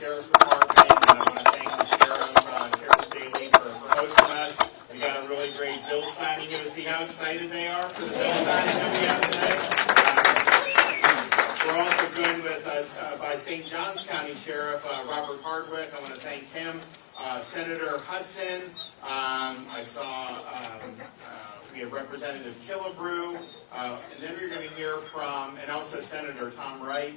Sheriff's Department, and I want to thank the Sheriff Staley for hosting us. We got a really great bill signing. You want to see how excited they are for the bill signing that we have tonight? We're also joined with us by St. Johns County Sheriff Robert Hardwick. I want to thank him. Senator Hudson. I saw we have Representative Killebrew. And then we're going to hear from, and also Senator Tom Wright.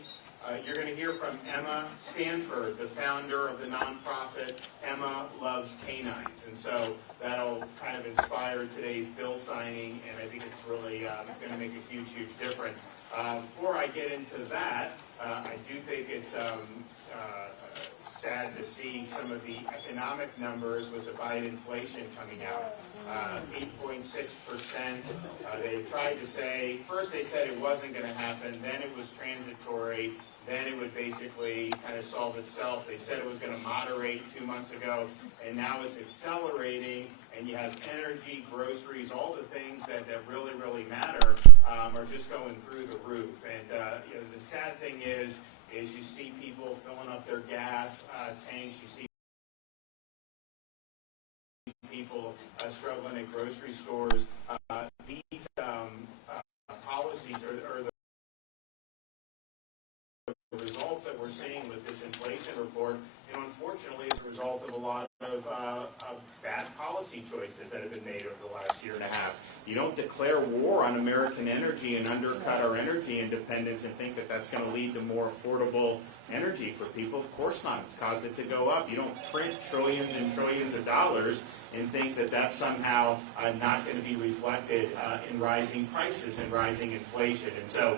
You're going to hear from Emma Stanford, the founder of the nonprofit Emma Loves Canines. And so that'll kind of inspire today's bill signing, and I think it's really going to make a huge, huge difference. Before I get into that, I do think it's sad to see some of the economic numbers with the Biden inflation coming out. 8.6%. They tried to say, first they said it wasn't going to happen, then it was transitory, then it would basically kind of solve itself. They said it was going to moderate 2 months ago, and now it's accelerating, and you have energy, groceries, all the things that really, really matter are just going through the roof. And the sad thing is you see people filling up their gas tanks, you see people struggling at grocery stores. These policies are the results that we're seeing with this inflation report, and unfortunately as a result of a lot of bad policy choices that have been made over the last year and a half. You don't declare war on American energy and undercut our energy independence and think that that's going to lead to more affordable energy for people. Of course not. It's caused it to go up. You don't print trillions and trillions of dollars and think that that's somehow not going to be reflected in rising prices and rising inflation. And so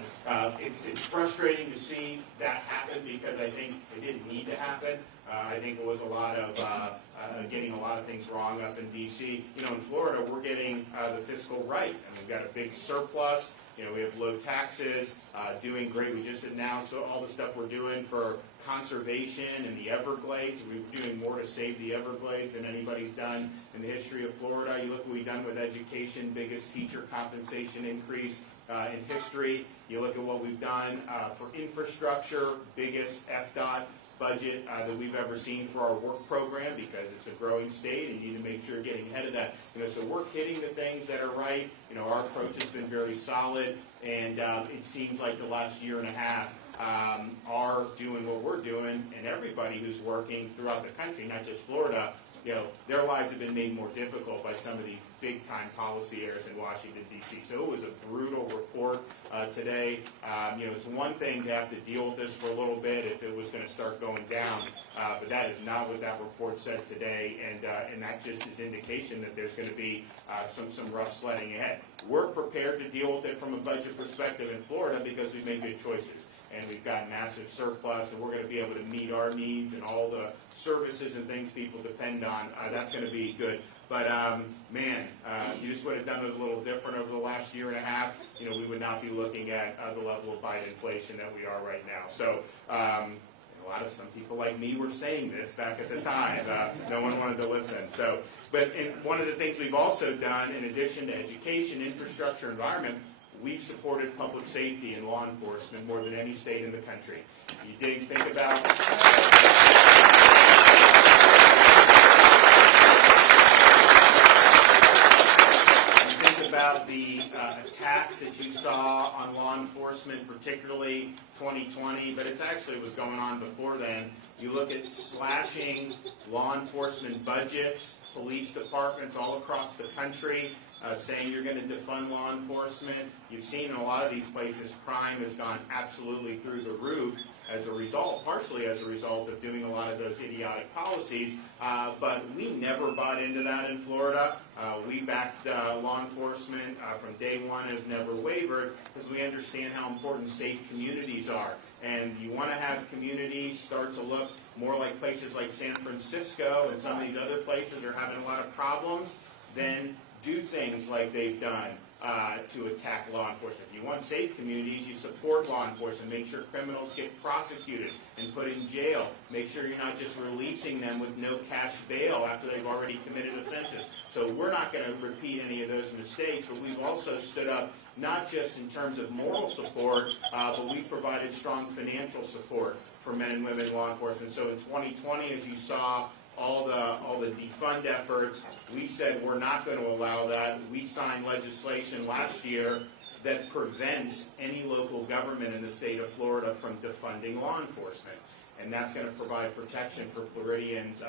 it's frustrating to see that happen because I think it didn't need to happen. I think it was a lot of getting a lot of things wrong up in D.C. In Florida, we're getting the fiscal right, and we've got a big surplus. We have low taxes, doing great. We just announced all the stuff we're doing for conservation in the Everglades. We're doing more to save the Everglades than anybody's done in the history of Florida. You look what we've done with education, biggest teacher compensation increase in history. You look at what we've done for infrastructure, biggest FDOT budget that we've ever seen for our work program because it's a growing state and you need to make sure you're getting ahead of that. So we're hitting the things that are right. Our approach has been very solid, and it seems like the last year and a half are doing what we're doing, and everybody who's working throughout the country, not just Florida, their lives have been made more difficult by some of these big-time policy errors in Washington, D.C. So it was a brutal report today. It's one thing to have to deal with this for a little bit if it was going to start going down, but that is not what that report said today, and that just is indication that there's going to be some rough sledding ahead. We're prepared to deal with it from a budget perspective in Florida because we've made good choices. And we've got massive surplus, and we're going to be able to meet our needs and all the services and things people depend on. That's going to be good. But, you just would have done it a little different over the last year and a half. We would not be looking at the level of Biden inflation that we are right now. So some people like me were saying this back at the time. No one wanted to listen. But one of the things we've also done, in addition to education, infrastructure, environment, we've supported public safety and law enforcement more than any state in the country. You didn't think about the attacks that you saw on law enforcement, particularly 2020, but it actually was going on before then. You look at slashing law enforcement budgets, police departments all across the country, saying you're going to defund law enforcement. You've seen in a lot of these places crime has gone absolutely through the roof as a result, partially as a result of doing a lot of those idiotic policies, but we never bought into that in Florida. We backed law enforcement from day one, have never wavered, because we understand how important safe communities are. And you want to have communities start to look more like places like San Francisco and some of these other places that are having a lot of problems, then do things like they've done to attack law enforcement. If you want safe communities, you support law enforcement. Make sure criminals get prosecuted and put in jail. Make sure you're not just releasing them with no cash bail after they've already committed offenses. So we're not going to repeat any of those mistakes, but we've also stood up not just in terms of moral support, but we've provided strong financial support for men and women law enforcement. So in 2020, as you saw, all the defund efforts, we said we're not going to allow that. We signed legislation last year that prevents any local government in the state of Florida from defunding law enforcement. And that's going to provide protection for Floridians,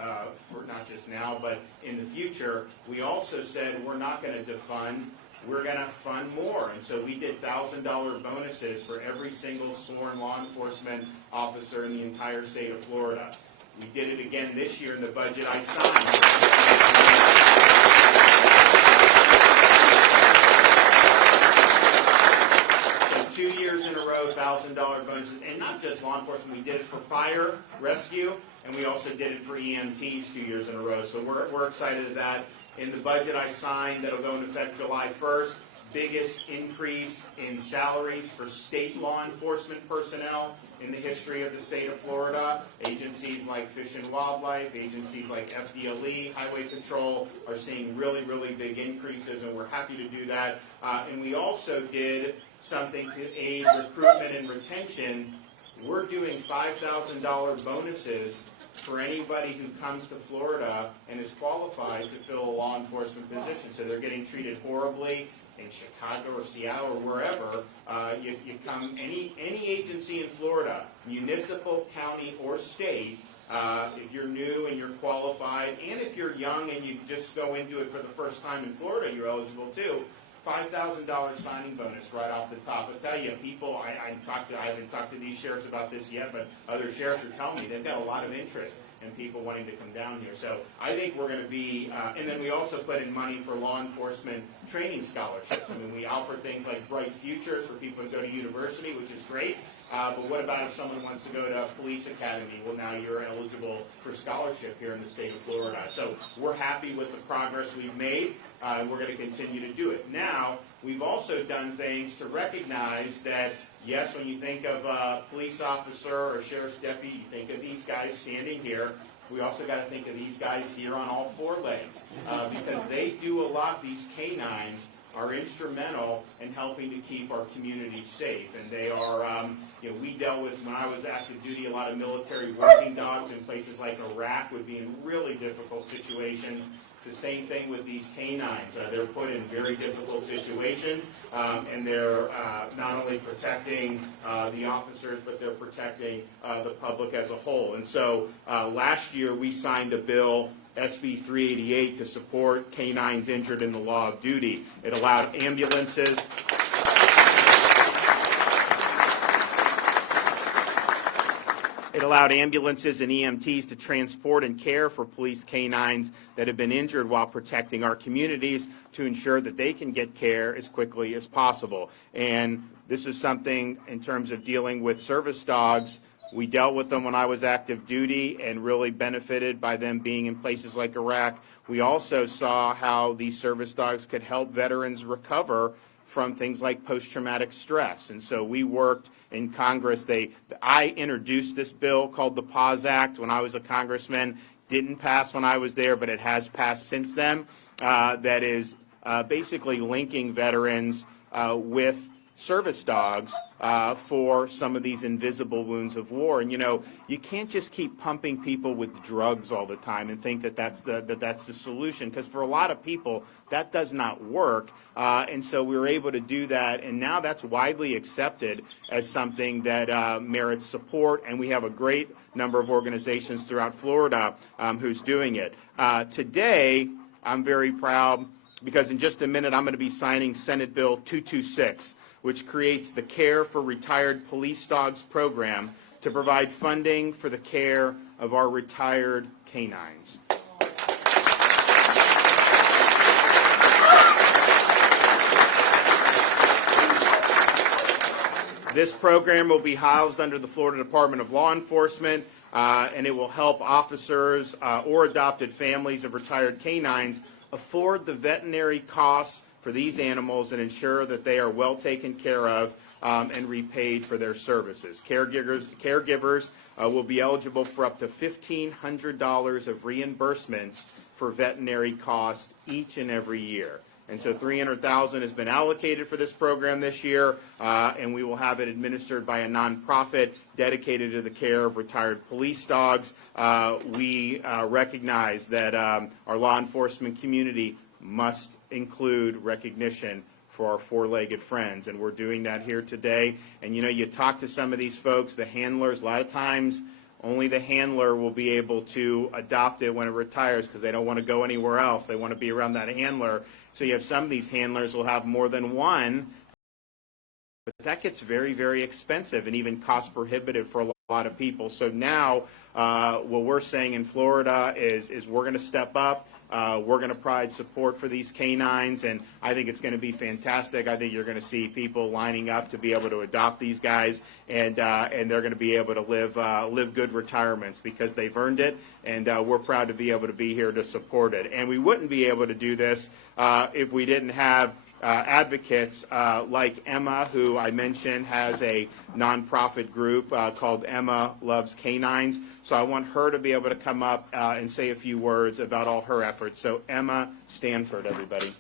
for not just now, but in the future. We also said we're not going to defund, we're going to fund more. And so we did $1,000 bonuses for every single sworn law enforcement officer in the entire state of Florida. We did it again this year in the budget I signed. 2 years in a row, $1,000 bonuses, and not just law enforcement. We did it for fire, rescue, and we also did it for EMTs 2 years in a row. So we're excited at that. In the budget I signed, that'll go into effect July 1st, biggest increase in salaries for state law enforcement personnel in the history of the state of Florida. Agencies like Fish and Wildlife, agencies like FDLE, Highway Patrol are seeing really, really big increases, and we're happy to do that. And we also did something to aid recruitment and retention. We're doing $5,000 bonuses for anybody who comes to Florida and is qualified to fill a law enforcement position. So they're getting treated horribly in Chicago or Seattle or wherever. You come, any agency in Florida, municipal, county, or state, if you're new and you're qualified, and if you're young and you just go into it for the first time in Florida, you're eligible too. $5,000 signing bonus right off the top. I'll tell you, people, I haven't talked to these sheriffs about this yet, but other sheriffs are telling me they've got a lot of interest in people wanting to come down here. So I think we're going to be, and then we also put in money for law enforcement training scholarships. I mean, we offer things like Bright Futures for people to go to university, which is great. But what about if someone wants to go to a police academy? Well, now you're eligible for scholarship here in the state of Florida. So we're happy with the progress we've made, and we're going to continue to do it. Now, we've also done things to recognize that, yes, when you think of a police officer or a sheriff's deputy, you think of these guys standing here. We also got to think of these guys here on all four legs, because they do a lot. These canines are instrumental in helping to keep our community safe. And they are, we dealt with, when I was active duty, a lot of military working dogs in places like Iraq would be in really difficult situations. It's the same thing with these canines. They're put in very difficult situations, and they're not only protecting the officers, but they're protecting the public as a whole. And so last year we signed a bill, SB 388, to support canines injured in the law of duty. It allowed ambulances. It allowed ambulances and EMTs to transport and care for police canines that have been injured while protecting our communities to ensure that they can get care as quickly as possible. And this is something in terms of dealing with service dogs. We dealt with them when I was active duty and really benefited by them being in places like Iraq. We also saw how these service dogs could help veterans recover from things like post-traumatic stress. And so we worked in Congress. I introduced this bill called the PAWS Act when I was a congressman. Didn't pass when I was there, but it has passed since then. That is basically linking veterans with service dogs for some of these invisible wounds of war. And you can't just keep pumping people with drugs all the time and think that that's the solution, because for a lot of people that does not work. And so we were able to do that, and now that's widely accepted as something that merits support. And we have a great number of organizations throughout Florida who's doing it. Today, I'm very proud because in just a minute I'm going to be signing Senate Bill 226. Which creates the Care for Retired Police Dogs program to provide funding for the care of our retired canines. This program will be housed under the Florida Department of Law Enforcement, and it will help officers or adopted families of retired canines afford the veterinary costs for these animals and ensure that they are well taken care of and repaid for their services. Caregivers will be eligible for up to $1,500 of reimbursements for veterinary costs each and every year. And so $300,000 has been allocated for this program this year, and we will have it administered by a nonprofit dedicated to the care of retired police dogs. We recognize that our law enforcement community must include recognition for our four-legged friends, and we're doing that here today. And you know, you talk to some of these folks, the handlers, a lot of times only the handler will be able to adopt it when it retires because they don't want to go anywhere else. They want to be around that handler. So you have some of these handlers will have more than one, but that gets very, very expensive and even cost prohibitive for a lot of people. So now what we're saying in Florida is we're going to step up. We're going to provide support for these canines, and I think it's going to be fantastic. I think you're going to see people lining up to be able to adopt these guys, and they're going to be able to live good retirements because they've earned it, and we're proud to be able to be here to support it. And we wouldn't be able to do this if we didn't have advocates like Emma, who I mentioned has a nonprofit group called Emma Loves Canines. So I want her to be able to come up and say a few words about all her efforts. So Emma Stanford, everybody.